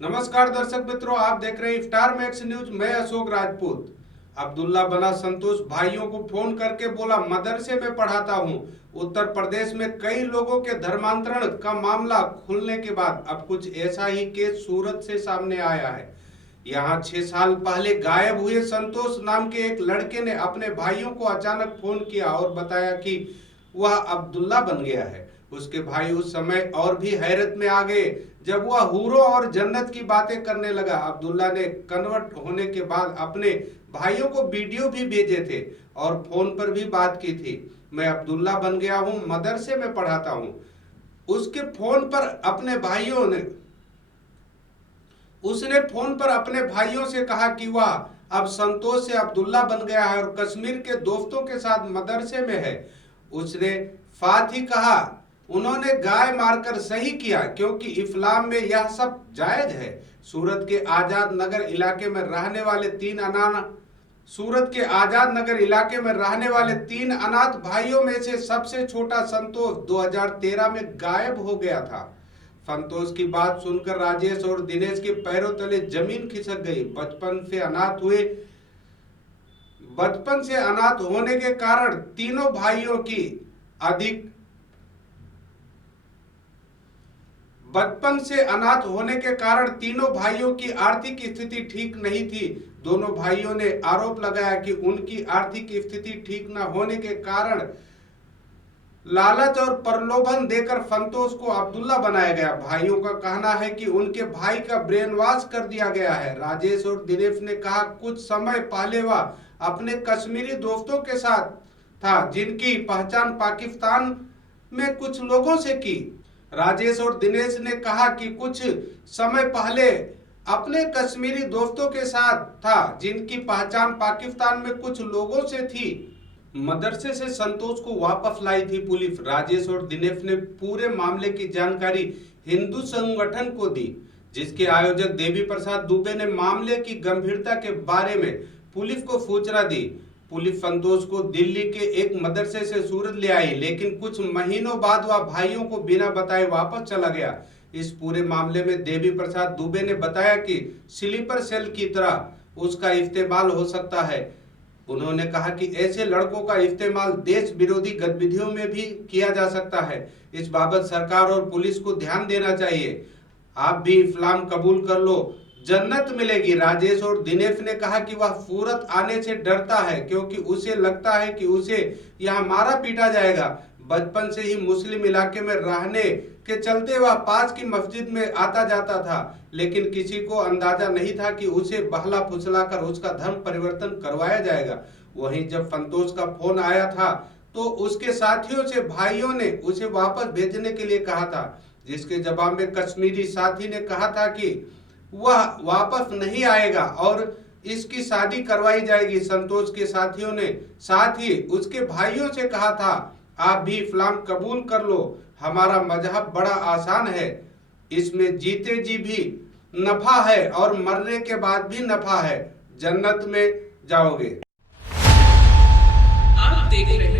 नमस्कार दर्शक मित्रों, आप देख रहे हैं स्टार मैक्स न्यूज। मैं अशोक राजपूत। अब्दुल्ला बना संतोष, भाइयों को फोन करके बोला मदरसे में पढ़ाता हूं। उत्तर प्रदेश में कई लोगों के धर्मांतरण का मामला खुलने के बाद अब कुछ ऐसा ही केस सूरत से सामने आया है। यहाँ 6 साल पहले गायब हुए संतोष नाम के एक लड़के ने अपने भाइयों को अचानक फोन किया और बताया कि वह अब्दुल्ला बन गया है। उसके भाई उस समय और भी हैरत में आ गए जब वह हूरों और जन्नत की बातें करने लगा। अब्दुल्ला ने कन्वर्ट होने के बाद अपने भाइयों को वीडियो भी भेजे थे और फोन पर भी बात की थी। मैं अब्दुल्ला बन गया हूं, मदरसे में पढ़ाता हूं। उसके फोन पर अपने भाइयों ने उसने फोन पर अपने भाइयों से कहा कि वह अब संतोष से अब्दुल्ला बन गया है और कश्मीर के दोस्तों के साथ मदरसे में है। उसने साथ ही कहा उन्होंने गाय मारकर सही किया क्योंकि इस्लाम में यह सब जायज है। सूरत के आजाद नगर इलाके में रहने वाले तीन अनाथ भाइयों में से सबसे छोटा संतोष 2013 में गायब हो गया था। संतोष की बात सुनकर राजेश और दिनेश के पैरों तले जमीन खिसक गई। बचपन से अनाथ होने के कारण तीनों भाइयों की आर्थिक स्थिति ठीक नहीं थी। दोनों भाइयों ने आरोप लगाया कि उनकी आर्थिक स्थिति ठीक न होने के कारण लालच और प्रलोभन देकर संतोष को अब्दुल्ला बनाया गया। भाइयों का कहना है कि उनके भाई का ब्रेन वॉश कर दिया गया है। राजेश और दिनेश ने कहा कुछ समय पहले वह अपने कश्मीरी दोस्तों के साथ था जिनकी पहचान पाकिस्तान में कुछ लोगों से की। राजेश और दिनेश ने कहा कि कुछ समय पहले अपने कश्मीरी दोस्तों के साथ था जिनकी पहचान पाकिस्तान में कुछ लोगों से थी। मदरसे से संतोष को वापस लाई थी पुलिस। राजेश और दिनेश ने पूरे मामले की जानकारी हिंदू संगठन को दी, जिसके आयोजक देवी प्रसाद दुबे ने मामले की गंभीरता के बारे में पुलिस को सूचना दी। पुलिस संतोष को दिल्ली के एक मदरसे से सूरत ले आई, लेकिन कुछ महीनों बाद वह भाइयों को बिना बताए वापस चला गया। इस पूरे मामले में देवी प्रसाद दुबे ने बताया कि स्लीपर सेल की तरह उसका इस्तेमाल हो सकता है। उन्होंने कहा कि ऐसे लड़कों का इस्तेमाल देश विरोधी गतिविधियों में भी किया जा सकता है। इस बाबत सरकार और पुलिस को ध्यान देना चाहिए। आप भी इस्लाम कबूल कर लो, जन्नत मिलेगी। राजेश और दिनेश ने कहा कि वह सूरत आने से डरता है क्योंकि उसे लगता है कि उसे यहाँ मारा पीटा जाएगा। बचपन से ही मुस्लिम इलाके में रहने के चलते वह पास की मस्जिद में आता जाता था, लेकिन किसी को अंदाजा नहीं था कि उसे बहला फुसलाकर उसका धर्म परिवर्तन करवाया जाएगा। वहीं जब संतोष का फोन आया था तो उसके साथियों से भाइयों ने उसे वापस भेजने के लिए कहा था, जिसके जवाब में कश्मीरी साथी ने कहा था कि वह वापस नहीं आएगा और इसकी शादी करवाई जाएगी। संतोष के साथियों ने साथ ही उसके भाइयों से कहा था आप भी इस्लाम कबूल कर लो, हमारा मजहब बड़ा आसान है, इसमें जीते जी भी नफा है और मरने के बाद भी नफा है, जन्नत में जाओगे। आप देख रहे